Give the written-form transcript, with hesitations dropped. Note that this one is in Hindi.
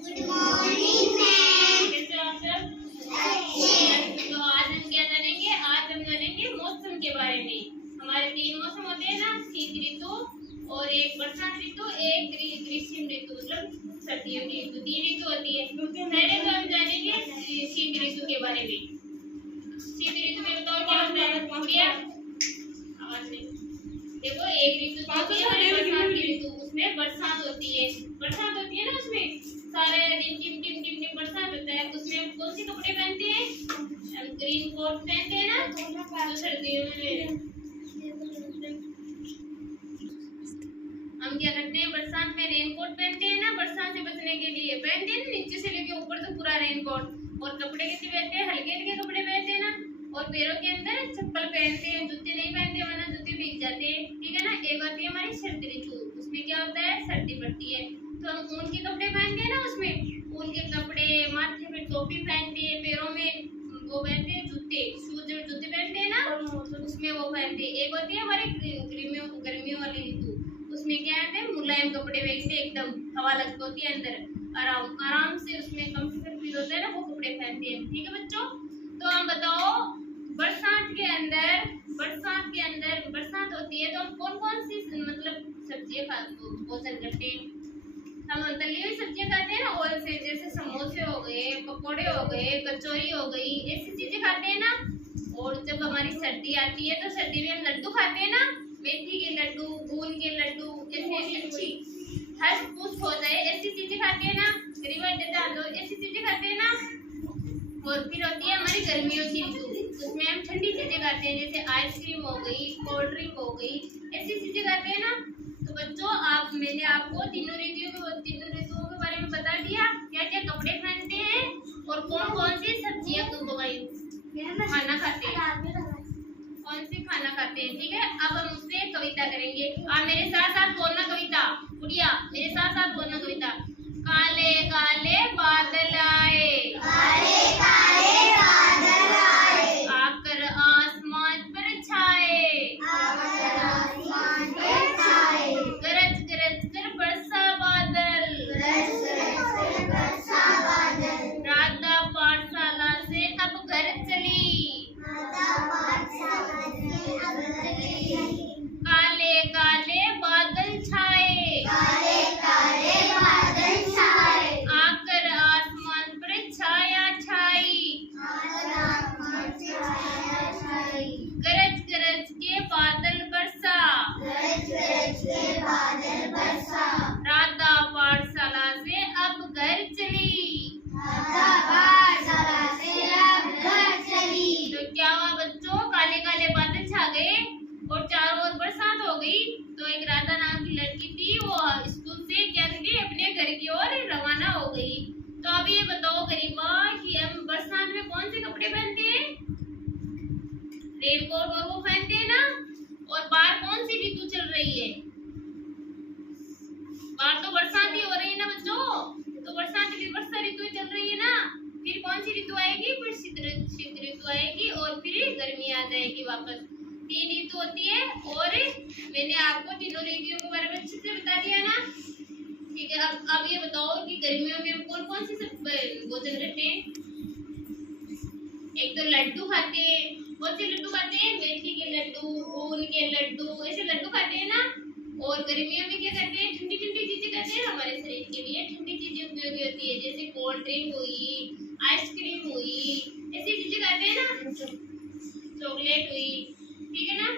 Good morning ma'am. कैसे हो आप सब? अच्छे। तो आज हम क्या जानेंगे? आज हम जानेंगे मौसम के बारे में। हमारे 3 मौसम होते हैं ना, शीत ऋतु और एक बरसात ऋतु, एक ग्रीष्म ऋतु, मतलब सर्दियों की ऋतु। 3 ऋतु होती है। पहले तो हम जानेंगे शीत ऋतु के बारे में। शीत ऋतु में बताओ क्या होता है? गुड़िया आवाज नहीं। देखो, एक ऋतु होती है बरसात की ऋतु, उसमें बरसात होती है। बरसात होती है ना, उसमें सारे दिन टिम टिम टिम टिम बरसात होता है। उसमें कौन से कपड़े पहनते हैं? ग्रीन कोट पहनते हैं ना, तो सर्दियों में हम क्या करते हैं? बरसात में रेनकोट पहनते हैं ना, बरसात से बचने के लिए पहनते हैं, नीचे से लेके ऊपर तक पूरा रेनकोट। और कपड़े कैसे पहनते हैं? हल्के हल्के कपड़े पहनते हैं ना, और पैरों के अंदर चप्पल पहनते हैं, जूते नहीं पहनते वरना जूते भीग जाते हैं, ठीक है ना। एक आती है हमारी सर्दी ऋतु, उसमें क्या होता है? सर्दी पड़ती है तो हम ऊन के कपड़े पहनते हैं ना, उसमें ऊन के कपड़े, माथे पे टोपी पहनते हैं, पैरों में वो पहनते हैं जूते, शूज जूते पहनते हैं ना, उसमें वो पहनते हैं। एक होती है हमारी गर्मियों वाली ऋतु, उसमें क्या है? मुलायम कपड़े पहनते हैं, एकदम हवा लगती होती है अंदर, आराम से उसमें कंफर्टेबल फील होता है ना, वो कपड़े पहनते हैं, ठीक है बच्चों। तो हम बताओ, बरसात के अंदर बरसात होती है तो हम कौन कौन सी मतलब सब्जियां भोजन करते हैं? हम तली हुई सब्जियां खाते हैं ना, ऑयल से, जैसे समोसे हो गए, पकोड़े हो गए, कचौरी हो गई, ऐसी चीजें खाते हैं ना। और जब हमारी सर्दी आती है तो सर्दी में हम लड्डू खाते हैं ना, मेथी के लड्डू, गूंद के लड्डू, ऐसे अच्छी हंस पुष्ट हो जाए ऐसी चीजें खाते हैं ना, रिवाइट डाल दो ऐसी चीजें खाते हैं ना। और फिर होती है हमारी गर्मियों की ऋतु, उसमें हम ठंडी चीजें खाते हैं, जैसे आइसक्रीम हो गई, कोल्ड ड्रिंक हो गई, ऐसी चीजें खाते हैं ना। तो बच्चों, मैंने आपको तीनों ऋतुओं के बारे में बता दिया, क्या क्या कपड़े पहनते हैं और कौन कौन सी सब्जियां खाना खाते हैं, कौन सी खाना खाते हैं, ठीक है। अब हम उससे कविता करेंगे। आप मेरे साथ साथ बोलना कविता, गुड़िया मेरे साथ साथ बोलना कविता। काले काले बादल आए, काले काले बादल आए, आकर आसमान पर छाए, आकर आसमान पर छाए, गरज गरज कर बरसा बादल, गरज गरज कर बरसा बादल, राधा पाठशाला से अब घर चली, माता पाठशाला से अब चली, काले काले बादल छाए, काले काले बादल छाए, आकर आसमान पर छाया छाई, आकर आसमान से छाया छाई, गरज गरज के बादल बरसा, गरज गरज के बादल बरसा, राधा पाठशाला से अब घर चली। माता पाठशाला से अब घर चली। तो क्या हुआ बच्चों? काले काले बादल छा गए और चारों ओर बरसात हो गई। तो एक राधा नाम की लड़की थी, वो स्कूल से क्या थी, अपने घर की ओर रवाना हो गई। तो अब ये बताओ गरीबा कि हम बरसात में कौन से कपड़े पहनते हैं? रेनकोट और वो पहनते हैं ना। और बाहर कौन सी ऋतु चल रही है? बाहर तो बरसात ही हो रही है ना बच्चों, तो वर्षा ऋतु चल रही है ना। फिर कौन सी ऋतु आएगी? फिर शीत ऋतु आएगी और फिर गर्मी आ जाएगी वापस। 3 ऋतु होती है और मैंने आपको तीनों ऋतुओं के बारे में अच्छे से बता दिया ना, ठीक है। अब ये बताओ कि गर्मियों में हम कौन कौन सी भोजन करते हैं? एक तो लड्डू खाते हैं। कौन से लड्डू खाते हैं? मेथी के लड्डू, गूंद के लड्डू, ऐसे लड्डू खाते हैं ना। और गर्मियों में क्या करते हैं? ठंडी ठंडी चीजें करते हैं, हमारे शरीर के लिए ठंडी चीजें उपयोगी होती है, जैसे कोल्ड ड्रिंक हुई, आइसक्रीम हुई, ऐसी चीजें खाते हैं ना, चॉकलेट हुई, ठीक है ना।